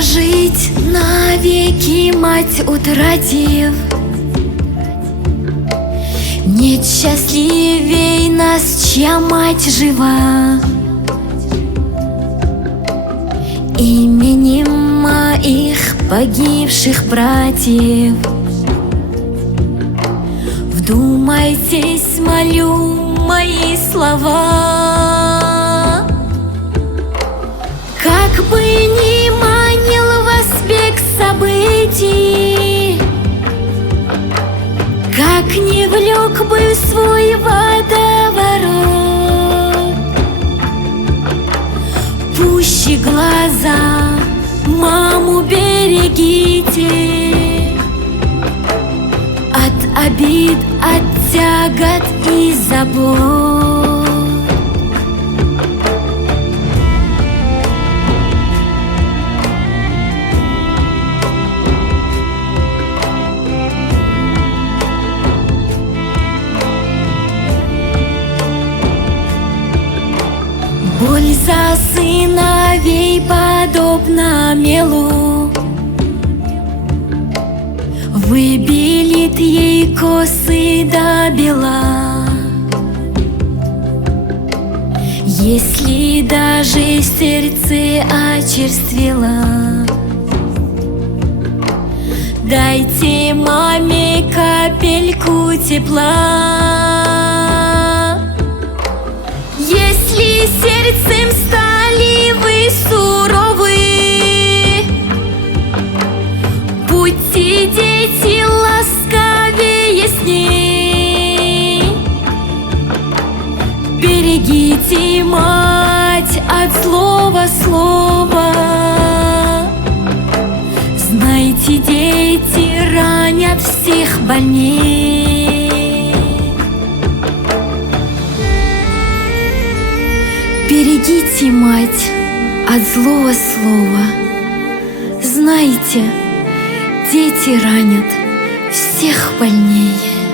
жить навеки, мать утратив. Нет счастливей нас, чья мать жива. Именем моих погибших братьев вдумайтесь, молю, мои слова. Как бы ни манил вас бег событий, как не влек бы в свой водоворот, пуще глаза, маму берегите от обид, от тягот и забот. Боль за сыновей подобна мелу, выбелит ей косы до бела. Если даже сердце очерствело, дайте маме капельку тепла. Если сердцем стали вы суровы, будьте, дети, ласковее с ней. Берегите мать от злого слова. Знайте, дети ранят всех больней. Берегите мать от злого слова. Знайте, дети ранят всех больнее.